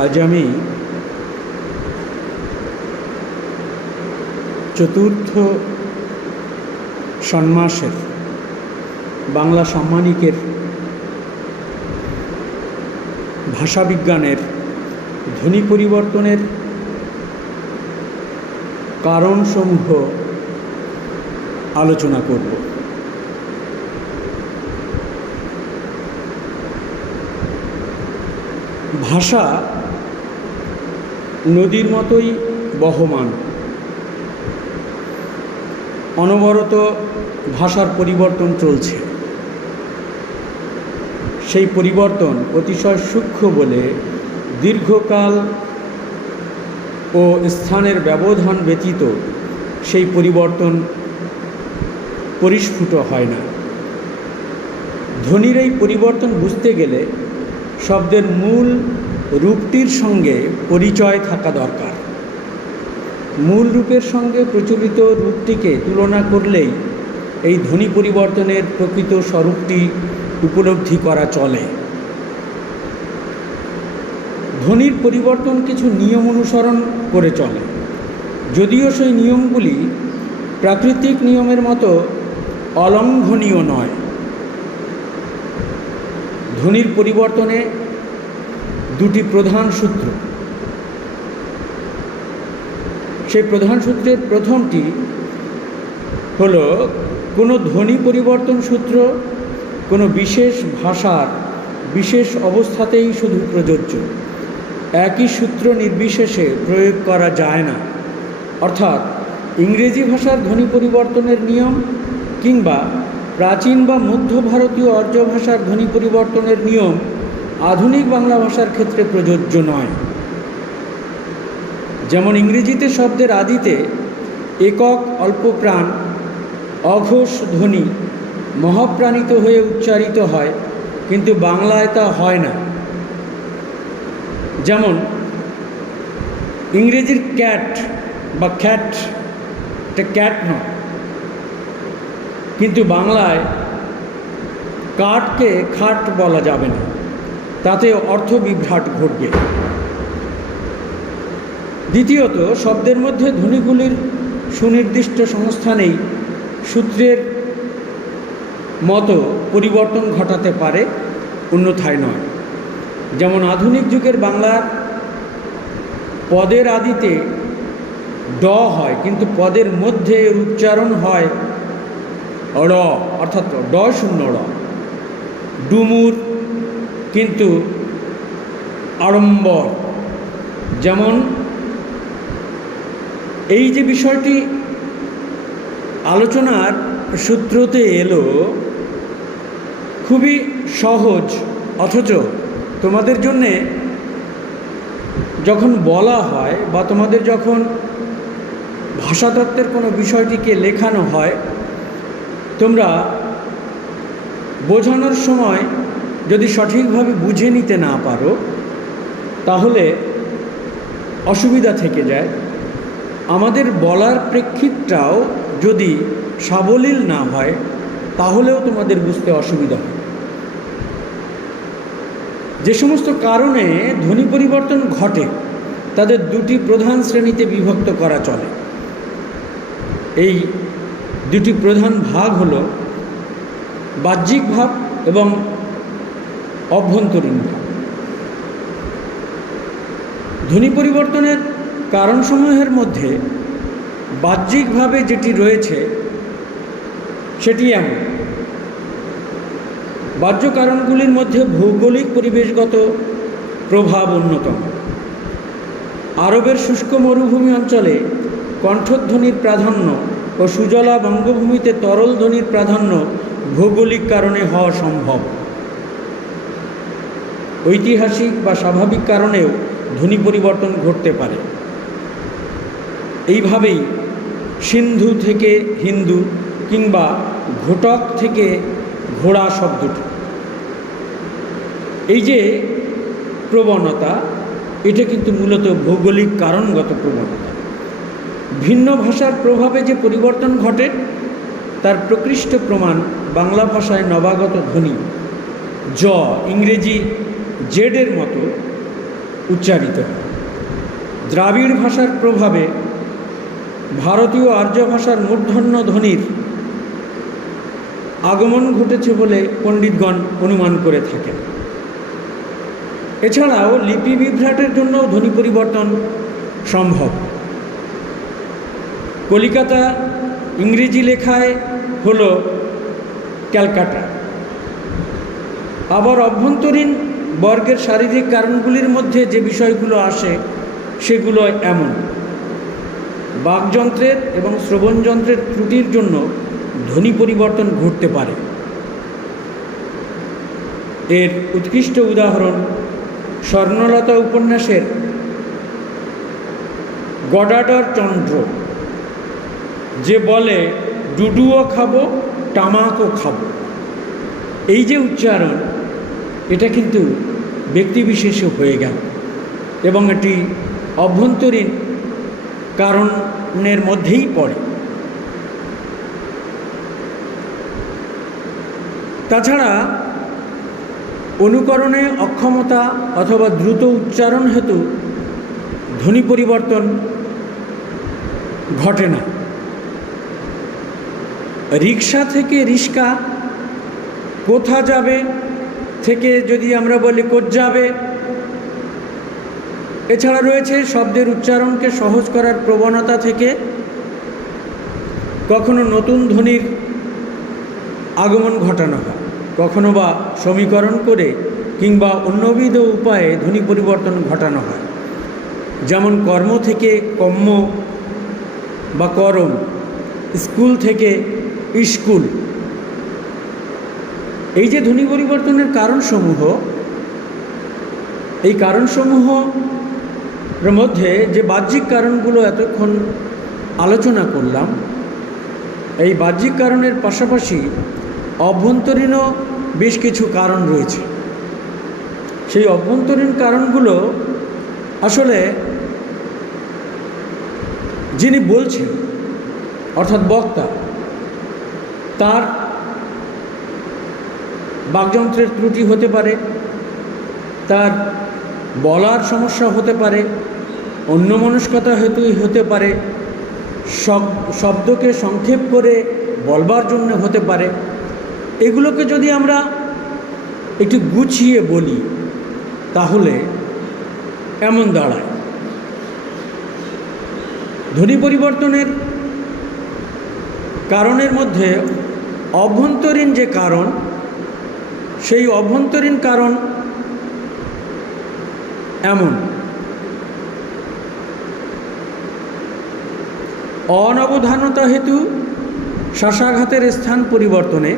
আজ আমি চতুর্থ ষান্মাসের বাংলা সাম্মানিকের ভাষাবিজ্ঞানের ধ্বনি পরিবর্তনের কারণসমূহ আলোচনা করব। ভাষা নদীর মতোই বহমান। অনবরত ভাষার পরিবর্তন চলছে। সেই পরিবর্তন অতিশয় সূক্ষ্ম বলে দীর্ঘকাল ও স্থানের ব্যবধান ব্যতীত সেই পরিবর্তন পরিস্ফুট হয় না। ধ্বনির এই পরিবর্তন বুঝতে গেলে শব্দের মূল রূপটির সঙ্গে পরিচয় থাকা দরকার। মূল রূপের সঙ্গে প্রচলিত রূপটিকে তুলনা করলেই এই ধ্বনি পরিবর্তনের প্রকৃত স্বরূপটি উপলব্ধি করা চলে। ধ্বনির পরিবর্তন কিছু নিয়ম অনুসরণ করে চলে, যদিও সেই নিয়মগুলি প্রাকৃতিক নিয়মের মতো অলঙ্ঘনীয় নয়। ধ্বনির পরিবর্তনে দুটি প্রধান সূত্র। সেই প্রধান সূত্রের প্রথমটি হল, কোনো ধ্বনি পরিবর্তন সূত্র কোনো বিশেষ ভাষার বিশেষ অবস্থাতেই শুধু প্রযোজ্য, একই সূত্র নির্বিশেষে প্রয়োগ করা যায় না। অর্থাৎ ইংরেজি ভাষার ধ্বনি পরিবর্তনের নিয়ম কিংবা প্রাচীন বা মধ্য ভারতীয় আর্য ভাষার ধ্বনি পরিবর্তনের নিয়ম আধুনিক বাংলা ভাষার ক্ষেত্রে প্রযোজ্য নয়। যেমন ইংরেজিতে শব্দের আদিতে একক অল্পপ্রাণ অঘোষ ধ্বনি মহাপ্রাণিত হয়ে উচ্চারিত হয়, কিন্তু বাংলায় তা হয় না। যেমন ইংরেজির ক্যাট বা খ্যাট, এটা ক্যাট নয়, কিন্তু বাংলায় কাঠকে খাট বলা যাবে না, তাতে অর্থ বিভ্রাট ঘটবে। দ্বিতীয়ত, শব্দের মধ্যে ধ্বনিগুলির সুনির্দিষ্ট সংস্থানেই সূত্রের মতো পরিবর্তন ঘটাতে পারে, অন্যথায় নয়। যেমন আধুনিক যুগের বাংলার পদের আদিতে ড হয়, কিন্তু পদের মধ্যে এর উচ্চারণ হয় ড়, অর্থাৎ ড শূন্য ড়। ডুমুর কিন্তু আড়ম্বর। যেমন এই যে বিষয়টি আলোচনার সূত্রতে এলো, খুবই সহজ, অথচ তোমাদের জন্যে যখন বলা হয় বা তোমাদের যখন ভাষাতত্ত্বের কোনো বিষয়টিকে লেখানো হয়, তোমরা বোঝানোর সময় যদি সঠিকভাবে বুঝে নিতে না পারো তাহলে অসুবিধা থেকে যায়। আমাদের বলার প্রেক্ষিতটাও যদি সাবলীল না হয় তাহলেও তোমাদের বুঝতে অসুবিধা হয়। যে সমস্ত কারণে ধ্বনি পরিবর্তন ঘটে তাদের দুটি প্রধান শ্রেণীতে বিভক্ত করা চলে। এই দুটি প্রধান ভাগ হল বাহ্যিক ভাব এবং অভ্যন্তরীণ ভাব। ধ্বনি পরিবর্তনের কারণসমূহের মধ্যে বাহ্যিকভাবে যেটি রয়েছে সেটি এমন। বাহ্য কারণগুলির মধ্যে ভৌগোলিক পরিবেশগত প্রভাব অন্যতম। আরবের শুষ্ক মরুভূমি অঞ্চলে কণ্ঠধ্বনির প্রাধান্য ও সুজলা বঙ্গভূমিতে তরল ধ্বনির প্রাধান্য ভৌগোলিক কারণে হওয়া সম্ভব। ঐতিহাসিক বা স্বাভাবিক কারণেও ধ্বনি পরিবর্তন ঘটতে পারে। এইভাবেই সিন্ধু থেকে হিন্দু কিংবা ঘোটক থেকে ঘোড়া শব্দটি, এই যে প্রবণতা, এটা কিন্তু মূলত ভৌগোলিক কারণগত প্রবণতা। ভিন্ন ভাষার প্রভাবে যে পরিবর্তন ঘটে তার প্রকৃষ্ট প্রমাণ বাংলা ভাষায় নবাগত ধ্বনি জ ইংরেজি জেডের মতো উচ্চারিত হয়। দ্রাবিড় ভাষার প্রভাবে ভারতীয় আর্য ভাষার মূর্ধন্য ধ্বনির আগমন ঘটেছে বলে পণ্ডিতগণ অনুমান করে থাকেন। এছাড়াও লিপি বিভ্রাটের জন্য ধ্বনি পরিবর্তন সম্ভব। কলিকাতা ইংরেজি লেখায় হলো ক্যালকাটা। আবার অভ্যন্তরীণ বর্গের শারীরিক কারণগুলির মধ্যে যে বিষয়গুলো আসে সেগুলো এমন: বাকযন্ত্রের এবং শ্রবণযন্ত্রের ত্রুটির জন্য ধ্বনি পরিবর্তন ঘটতে পারে। এর উৎকৃষ্ট উদাহরণ স্বর্ণলতা উপন্যাসের গদাধর চন্দ্র, যে বলে ডুডুও খাবো তামাকও খাবো। এই যে উচ্চারণ, এটা কিন্তু ব্যক্তিবিশেষে হয়ে গেল এবং এটি অভ্যন্তরীণ কারণের মধ্যেই পড়ে। তাছাড়া অনুকরণে অক্ষমতা অথবা দ্রুত উচ্চারণ হেতু ধ্বনি পরিবর্তন ঘটে না। রিক্সা থেকে রিস্কা, কোথা যাবে থেকে যদি আমরা বলি কোথ যাবে। এছাড়া রয়েছে শব্দের উচ্চারণকে সহজ করার প্রবণতা থেকে কখনো নতুন ধ্বনির আগমন ঘটানো হয়, কখনো বা সমীকরণ করে কিংবা অন্যবিধ উপায়ে ধ্বনি পরিবর্তন ঘটানো হয়। যেমন কর্ম থেকে কম্ম বা করম, স্কুল থেকে স্কুল। এই যে ধ্বনি পরিবর্তনের কারণসমূহ, এই কারণসমূহের মধ্যে যে বাহ্যিক কারণগুলো এতক্ষণ আলোচনা করলাম, এই বাহ্যিক কারণের পাশাপাশি অভ্যন্তরীণও বেশ কিছু কারণ রয়েছে। সেই অভ্যন্তরীণ কারণগুলো আসলে যিনি বলছেন অর্থাৎ বক্তা, তার বাকযন্ত্রের ত্রুটি হতে পারে, তার বলার সমস্যা হতে পারে, অন্যমনস্কতা হেতুই হতে পারে, শব্দকে সংক্ষেপ করে বলবার জন্য হতে পারে। এগুলোকে যদি আমরা একটু গুছিয়ে বলি তাহলে এমন দাঁড়ায়: ধ্বনি পরিবর্তনের কারণের মধ্যে অভ্যন্তরীণ যে কারণ, সেই অভ্যন্তরীণ কারণ এমন: অনবধানতা হেতু শ্বাসাঘাতের স্থান পরিবর্তনে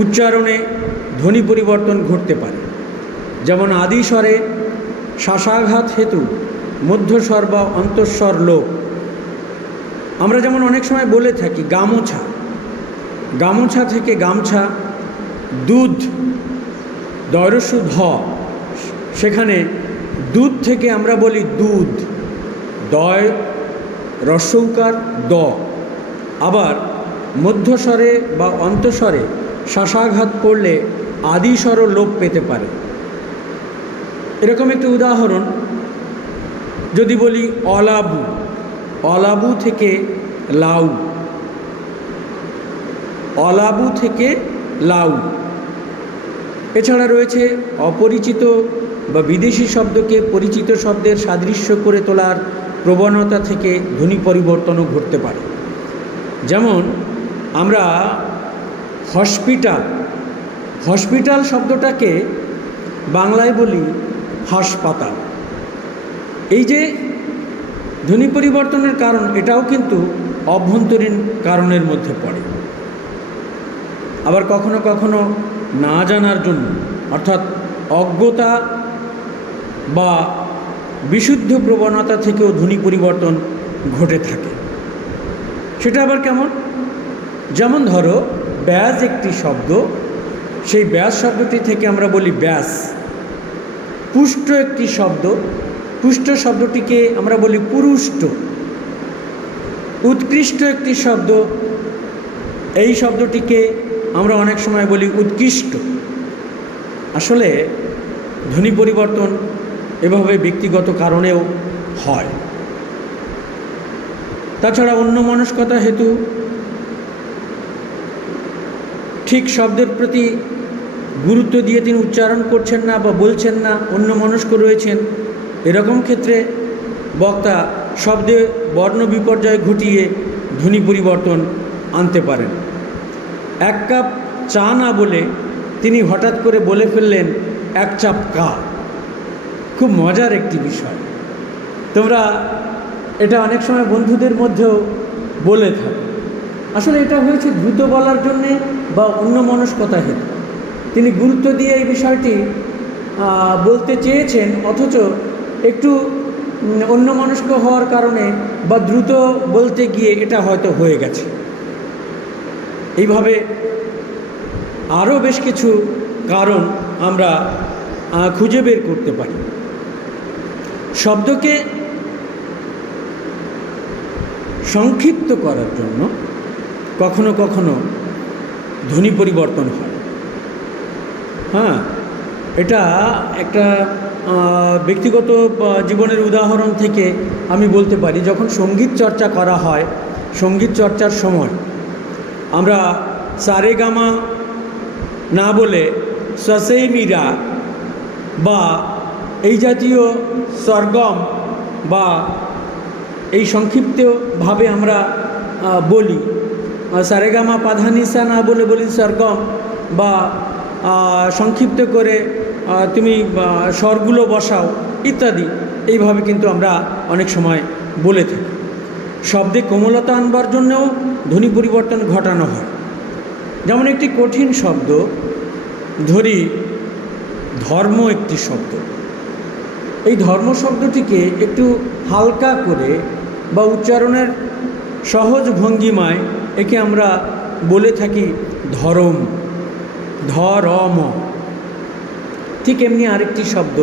উচ্চারণে ধ্বনি পরিবর্তন ঘটতে পারে। যেমন আদিস্বরে শ্বাসাঘাত হেতু মধ্যস্বর বা অন্তঃস্বর লোপ। আমরা যেমন অনেক সময় বলে থাকি গামোছা, গামোছা থেকে গামছা, দুধ দয়রস্য ধ, সেখানে দুধ থেকে আমরা বলি দুধ, দয় রস্যৌকার দ। আবার মধ্যস্বরে বা অন্তঃস্বরে শ্বাসাঘাত করলে আদিস্বরও লোপ পেতে পারে। এরকম একটি উদাহরণ যদি বলি অলাবু, অলাবু থেকে লাউ, অলাবু থেকে লাউ। এছাড়া রয়েছে অপরিচিত বা বিদেশি শব্দকে পরিচিত শব্দের সাদৃশ্য করে তোলার প্রবণতা থেকে ধ্বনি পরিবর্তনও ঘটতে পারে। যেমন আমরা হসপিটাল, হসপিটাল শব্দটাকে বাংলায় বলি হাসপাতাল। এই যে ধ্বনি পরিবর্তনের কারণ, এটাও কিন্তু অভ্যন্তরীণ কারণের মধ্যে পড়ে। আবার কখনো কখনো না জানার জন্য, অর্থাৎ অজ্ঞতা বা বিশুদ্ধ প্রবণতা থেকেও ধ্বনি পরিবর্তন ঘটে থাকে। সেটা আবার কেমন? যেমন ধরো ব্যাস একটি শব্দ, সেই ব্যাস শব্দটি থেকে আমরা বলি ব্যাস। পুষ্ট একটি শব্দ, পুষ্ট শব্দটিকে আমরা বলি পুরুষ্ট। উৎকৃষ্ট একটি শব্দ, এই শব্দটিকে আমরা অনেক সময় বলি উৎকৃষ্ট। আসলে ধ্বনি পরিবর্তন এভাবে ব্যক্তিগত কারণেও হয়। তাছাড়া অন্যমনস্কতা হেতু ঠিক শব্দের প্রতি গুরুত্ব দিয়ে তিনি উচ্চারণ করছেন না বা বলছেন না, অন্যমনস্ক রয়েছেন, এরকম ক্ষেত্রে বক্তা শব্দে বর্ণ বিপর্যয় ঘটিয়ে ধ্বনি পরিবর্তন আনতে পারেন। এক কাপ চা না বলে তিনি হঠাৎ করে বলে ফেললেন এক চাপ কা। খুব মজার একটি বিষয়। তোমরা এটা অনেক সময় বন্ধুদের মধ্যেও বলে থাকো। আসলে এটা হয়েছে দ্রুত বলার জন্যে বা অন্যমনস্কতা হেতু। তিনি গুরুত্ব দিয়ে এই বিষয়টি বলতে চেয়েছেন, অথচ একটু অন্যমনস্ক হওয়ার কারণে বা দ্রুত বলতে গিয়ে এটা হয়তো হয়ে গেছে। এইভাবে আরও বেশ কিছু কারণ আমরা খুঁজে বের করতে পারি। শব্দকে সংক্ষিপ্ত করার জন্য কখনো কখনো ধ্বনি পরিবর্তন হয়। এটা একটা ব্যক্তিগত জীবনের উদাহরণ থেকে আমি বলতে পারি। যখন সঙ্গীত চর্চা করা হয়, সঙ্গীত চর্চার সময় আমরা সারেগামা না বলে সসে মিরা বা এই জাতীয় সরগম বা এই সংক্ষিপ্তভাবে আমরা বলি। সারেগামা পাধানিসা না বলে বলি সরগম, বা সংক্ষিপ্ত করে তুমি স্বরগুলো বসাও ইত্যাদি। এইভাবে কিন্তু আমরা অনেক সময় বলে থাকি। শব্দে কোমলতা আনবার জন্যও ধ্বনি পরিবর্তন ঘটানো হয়। যেমন একটি কঠিন শব্দ, ধরি ধর্ম একটি শব্দ। এই ধর্ম শব্দটিকে একটু হালকা করে বা উচ্চারণের সহজ ভঙ্গিমায় একে আমরা বলে থাকি ধরম, ধরম। ঠিক এমনি আরেকটি শব্দ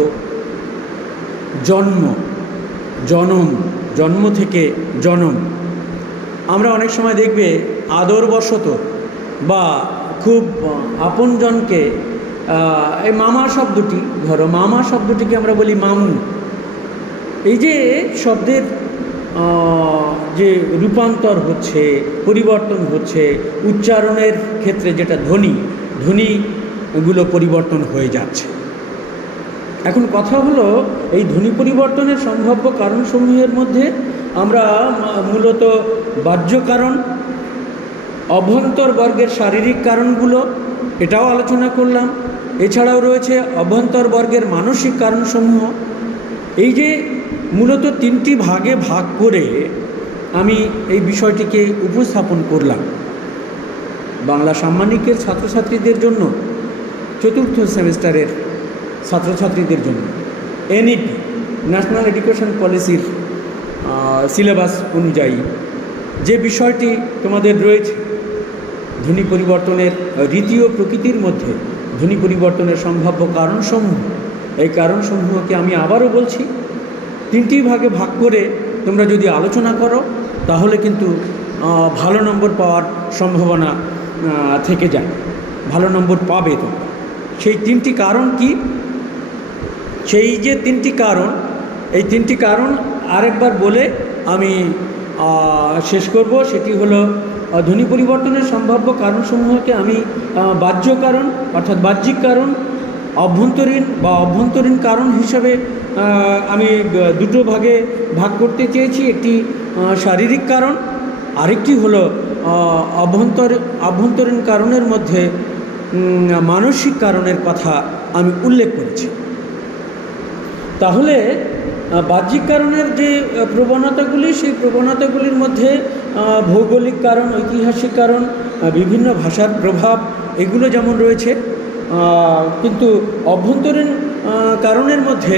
জন্ম, জনম, জন্ম থেকে জনম। আমরা অনেক সময় দেখবে আদরবশত বা খুব আপনজনকে এই মামা শব্দটি, ধরো মামা শব্দটিকে আমরা বলি মামু। এই যে শব্দের যে রূপান্তর হচ্ছে, পরিবর্তন হচ্ছে, উচ্চারণের ক্ষেত্রে যেটা ধ্বনিগুলো পরিবর্তন হয়ে যাচ্ছে। এখন কথা হলো, এই ধ্বনি পরিবর্তনের সম্ভাব্য কারণসমূহের মধ্যে আমরা মূলত বাহ্য কারণ, অভ্যন্তর বর্গের শারীরিক কারণগুলো এটাও আলোচনা করলাম। এছাড়াও রয়েছে অভ্যন্তর বর্গের মানসিক কারণসমূহ। এই যে মূলত তিনটি ভাগে ভাগ করে আমি এই বিষয়টিকে উপস্থাপন করলাম বাংলা সাম্মানিকের ছাত্রছাত্রীদের জন্য, চতুর্থ সেমিস্টারের ছাত্রছাত্রীদের জন্য। এনইপি, ন্যাশনাল এডুকেশন পলিসির সিলেবাস অনুযায়ী যে বিষয়টি তোমাদের রয়েছে, ধ্বনি পরিবর্তনের রীতি ও প্রকৃতির মধ্যে ধ্বনি পরিবর্তনের সম্ভাব্য কারণসমূহ, এই কারণসমূহকে আমি আবারও বলছি, তিনটি ভাগে ভাগ করে তোমরা যদি আলোচনা করো তাহলে কিন্তু ভালো নম্বর পাওয়ার সম্ভাবনা থেকে যায়, ভালো নম্বর পাবে তোমরা। সেই তিনটি কারণ কি? সেই যে তিনটি কারণ, এই তিনটি কারণ আরেকবার বলে আমি শেষ করব। সেটি হলো ধ্বনি পরিবর্তনের সম্ভাব্য কারণসমূহকে আমি বাহ্য কারণ অর্থাৎ বাহ্যিক কারণ, অভ্যন্তরীণ কারণ হিসাবে আমি দুটো ভাগে ভাগ করতে চেয়েছি। একটি শারীরিক কারণ, আরেকটি হলো অভ্যন্তরীণ কারণের মধ্যে মানসিক কারণের কথা আমি উল্লেখ করেছি। তাহলে বাহ্যিক কারণের যে প্রবণতাগুলি, সেই প্রবণতাগুলির মধ্যে ভৌগোলিক কারণ, ঐতিহাসিক কারণ, বিভিন্ন ভাষার প্রভাব, এগুলো যেমন রয়েছে, কিন্তু অভ্যন্তরীণ কারণের মধ্যে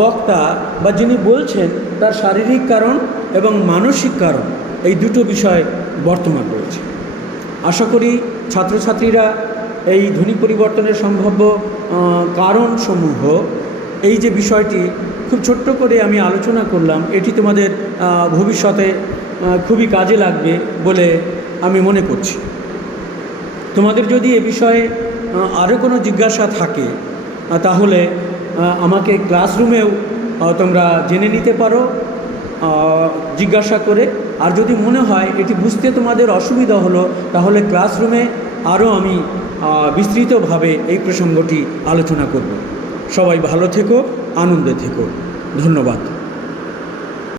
বক্তা বা যিনি বলছেন তার শারীরিক কারণ এবং মানসিক কারণ, এই দুটো বিষয় বর্তমান রয়েছে। আশা করি ছাত্রছাত্রীরা এই ধ্বনি পরিবর্তনের সম্ভাব্য কারণসমূহ, এই যে বিষয়টি খুব ছোট্ট করে আমি আলোচনা করলাম, এটি তোমাদের ভবিষ্যতে খুবই কাজে লাগবে বলে আমি মনে করছি। তোমাদের যদি এ বিষয়ে আরও কোনো জিজ্ঞাসা থাকে তাহলে আমাকে ক্লাসরুমেও তোমরা জেনে নিতে পারো জিজ্ঞাসা করে। আর যদি মনে হয় এটি বুঝতে তোমাদের অসুবিধা হলো, তাহলে ক্লাসরুমে আরও আমি বিস্তৃতভাবে এই প্রসঙ্গটি আলোচনা করব। সবাই ভালো থেকো, আনন্দে থেকো। ধন্যবাদ।